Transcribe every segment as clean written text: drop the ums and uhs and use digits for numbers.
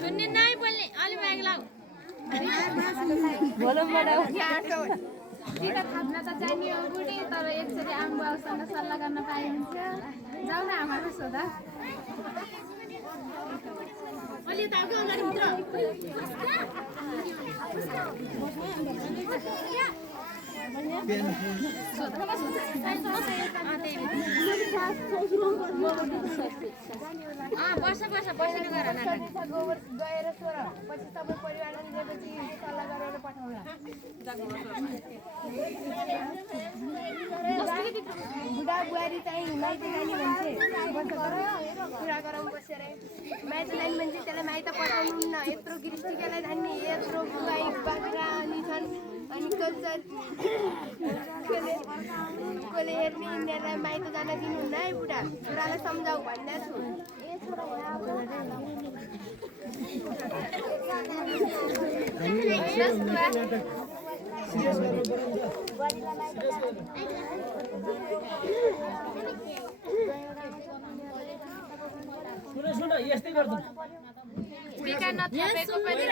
सुन्ने नै बोल्ने अलि माग लाऊ बोलौँ बडा टिका थाप्न त जाने हो बुढी तर एकचोटि आमा बाउसँग सल्लाह गर्न पाइन्छ जाऊ न आमालाई सोधा अलि त आऊ अगाडि भित्र बस बस बस्नु गर गोबर गएर सोर पछि सबै परिवारले लिएपछि सल्लाह गरेर पठाउला बुढा बुहारी चाहिँ माइत जाने भन्छे कुरा गरौँ बसेर माइत जाने भन्छ त्यसलाई माइत पठाउनु न यत्रो गिरिस्टिकालाई धान्ने यत्रो गाई बाख्रा अनि छन् अनि कसले हेर्ने यिनीहरूलाई माइत जान दिनुहुन्न है बुढा छोरालाई सम्झाऊ भन्दा छु सुन यस्तै गर्छ टिका नथापेको पनि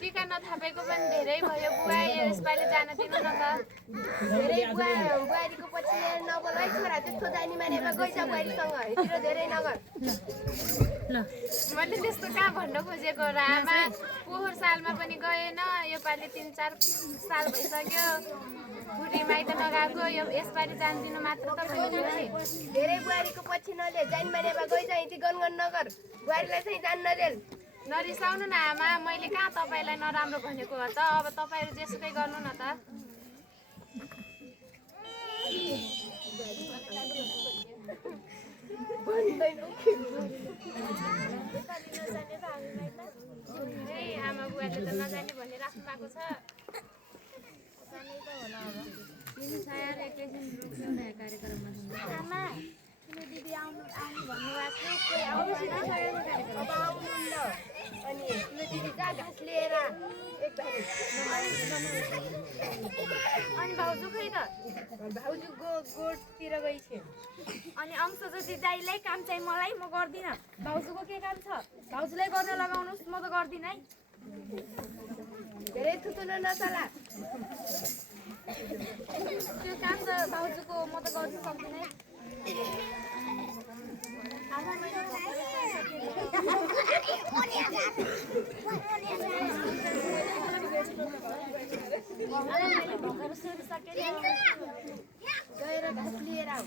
टिका नथापेको पनि धेरै भयो बुवा यसपालि जान दिनु न त धेरै बुहारीको पछि नबोल है छोरा त्यस्तो जानी मानेमा गइसा बुहारीसँग हिजो धेरै नगर मैले त्यस्तो कहाँ भन्न खोजेको र आमा पोहोर सालमा पनि गएन योपालि 3-4 साल भइसक्यो बुढी माइत नगएको यसपालि जान दिनु मात्र त धेरै बुहारीको पछि नले जानी मानेमा गइसा यति गनगन नगर बुहारीलाई चाहिँ जान नदेल नरिसाउनु न आमा मैले कहाँ तपाईँलाई नराम्रो भनेको हो त अब तपाईँहरू जेसुकै गर्नु न त आमा बुवाले त नजाने भन्ने राख्नु भएको छ आमा दिदी आउनु भन्नुभएको अब आउनुहुन्न अनि दिदी जा घाँस लिएर अनि भाउजू खै त भाउजू गोठतिर गइछ अनि अंश जति दाइलाई काम चाहिँ मलाई म गर्दिन भाउजूको के काम छ भाउजूलाई गर्न लगाउनुस् म त गर्दिन है धेरै थुतुन नचला त्यो काम त भाउजूको म त गर्न सक्दिन है आमा मैले भर्खर सोधिसकेँ गएर घाँस लिएर आऊ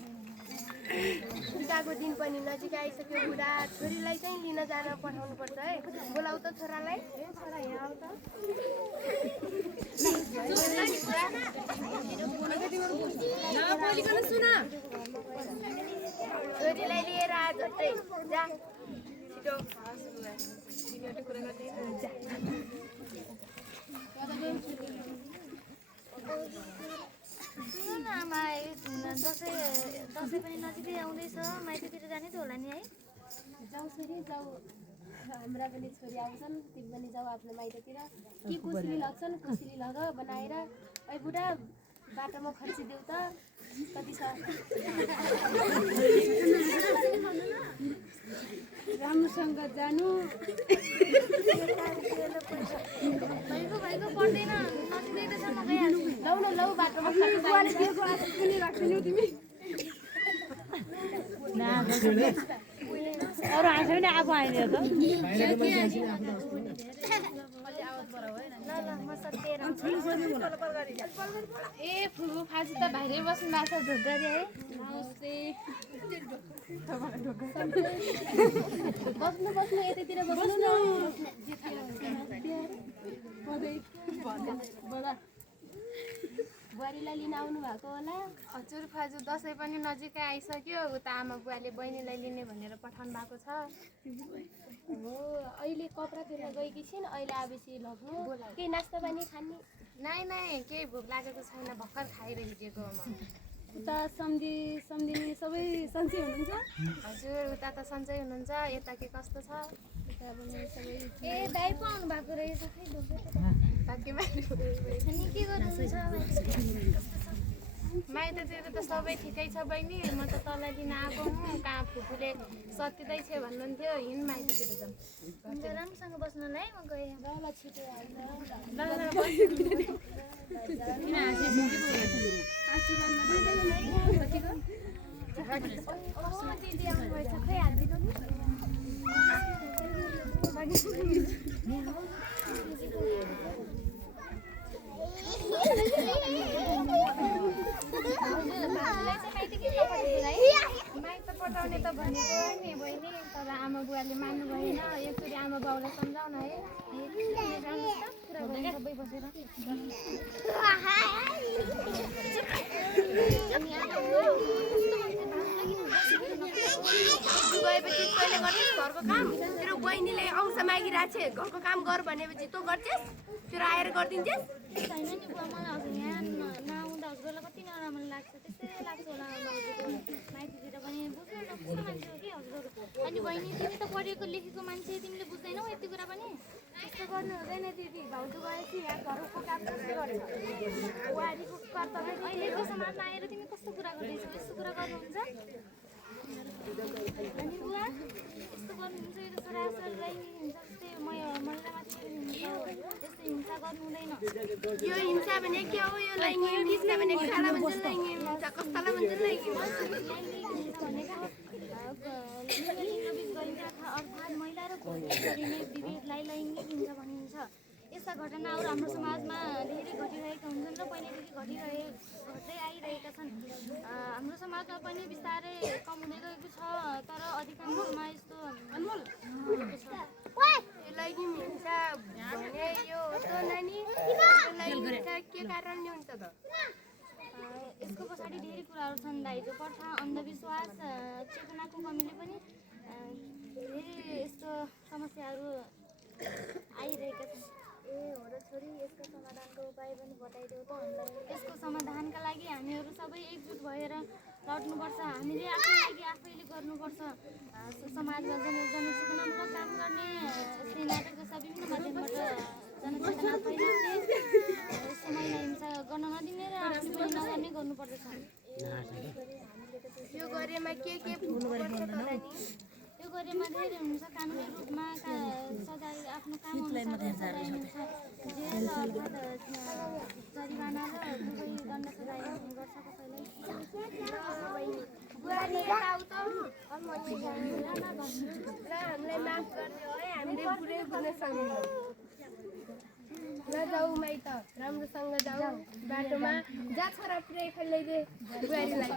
टिकाको दिन पनि नजिक आइसक्यो बुढा छोरीलाई चाहिँ लिन जान पठाउनु पर्छ है बोलाऊ त छोरालाई छोरा यहाँ आऊ त छोरीलाई लिएर आ झट्टै जा छिटो सुन्नु न आमा दसैँ पनि नजिकै आउँदैछ माइतीतिर जाने त होला नि है जाऊ छोरी जाऊ हाम्रा पनि छोरी आउँछन् तिमी पनि जाऊ आफ्नो माइततिर के कुसरी लाग्छन् कुसरी लग बनाएर ऐ बुढा बाटोमा खर्चिदेऊ त कति छ राम्रोसँग जानु भाइको पर्दैन नजिकै त छ म गइहाल्छु लौ न लौ बाटोमा खर्चिदिएको आशिष पनि राख्दैनौ तिमी अरू आएछ भने आफू आइदियो त ए फुलफुल फाजी त बाहिरै बस्नु भएको छ ढोकरी है बस्नु बस्नु यतैतिर बस्नु न बुहारीलाई लिन आउनु भएको होला हजुर फाजु दसैँ पनि नजिकै आइसक्यो उता आमा बुवाले बहिनीलाई लिने भनेर पठाउनु भएको छ हो अहिले कपडा फेर्न गएकी छिन् अहिले आएपछि लग्नु केही नास्ता पानी खाने नै केही भोक लागेको छैन भर्खर खाएर हिँडेको म उता सम्झिने सबै सन्चै हुनुहुन्छ हजुर उता त सन्चै हुनुहुन्छ यता के कस्तो छ उता पनि सबै ए दाइ पो आउनु भएको रहेछ खै ढोके बाँकीमा अनि के गर्नुहुन्छ माइततिर त सबै ठिकै छ बहिनी, म त तँलाई लिन आएको हुँ। कहाँ फुपूले सत्तिँदै छ भन्नुहुन्थ्यो, हिँड माइततिर जाउँ। राम्रोसँग बस्नलाई म गएँ छिटो दिदी आउनुभएछ खै हालिदिनु माइत पठाउने त भनेको नि बहिनी, तर आमा बुवाले मान्नु भएन। एकचोटि आमा बाउलाई सम्झाउ न है। कुरा गर्ने सबै बसेर गएपछि तैँले गर्छस् घरको काम, तेरो बहिनीले अंश मागिरहेको छ घरको काम गर भनेपछि तँ गर्छस्, तेरो आएर गरिदिन्छस्। छैन नि बुवा, मलाई अब यहाँ नआउँदा हजुरलाई कति नराम्रो लाग्छ। त्यस्तै लाग्छ होला माइतीतिर पनि बुझ्नु नबुझ्नु मान्छे हो कि हजुरहरू। अनि बहिनी तिमी त पढेको लेखेको मान्छे, तिमीले बुझ्दैनौ यति कुरा पनि। त्यस्तो गर्नु हुँदैन दिदी। भाउजू गएपछि यहाँ घरको काम कसले गर्छ? बुहारीको कर्तव्य। अहिलेको समाजमा आएर तिमी कस्तो कुरा गर्दैछौ? यस्तो कुरा गर्नुहुन्छ? अनि बुवा यस्तो गर्नुहुन्छ? यो त छोराछोरीलाई हिंसा जस्तै महिलामाथि हिंसा हो। त्यस्तो हिंसा गर्नु हुँदैन। यो हिंसा भने के हो? यो लैङ्गिक हिंसा भनेको साला भन्छ लैङ्गिक हिंसा, कस्तालाई भन्छ लैङ्गिक हिंसा? अर्थात् महिला र पुरुषले गरिने विभेदलाई लैङ्गिक हिंसा भनिन्छ। यस्ता घटनाहरू हाम्रो समाजमा धेरै घटिरहेका हुन्छन् र पहिलेदेखि घट्दै आइरहेका छन्। हाम्रो समाजमा पनि बिस्तारै कम हुँदै गएको छ, तर अधिकांशमा यस्तो लैङ्गिक हिंसा भने यो हो त नानी? लैङ्गिक हिंसा के कारणले हुन्छ त? यसको पछाडि धेरै कुराहरू छन् दाइजो। प्रथा, अन्धविश्वास, चेतनाको कमीले पनि धेरै यस्तो समस्याहरू आइरहेका छन्। ए हो र छोरी, यसको समाधानको उपाय पनि बताइदेऊ त हामीलाई। यसको समाधानका लागि हामीहरू सबै एकजुट भएर लड्नुपर्छ। हामीले आफ्नो लागि आफैले गर्नुपर्छ। समाजमा जनचेतनामूलक काम गर्ने यस्तै नाटक जस्ता विभिन्न माध्यमबाट जनचेतना फैलाउने, यस्तो महिला हिंसा गर्न नदिने र आफूले पनि नगर्ने गर्नुपर्दछ। यो गरेमा के हुनुपर्छ त नानी? यो गरेमा धेरै हुन्छ। कानुनी रूपमा सजाय आफ्नो काम अनुसार सजाय हुन्छ। जेल अर्थात् जरिवाना र दुवै दण्ड सजाय हुने गर्छ कसैलाई। बुहारी आऊ त र हामीलाई माफ गरिदियो है, हामीले पुरै गुण सक्दैनौँ। ल जाऊ माइत, राम्रोसँग जाऊ। बाटोमा जा छोरा पुरै खेल्दै दे बुहारीलाई।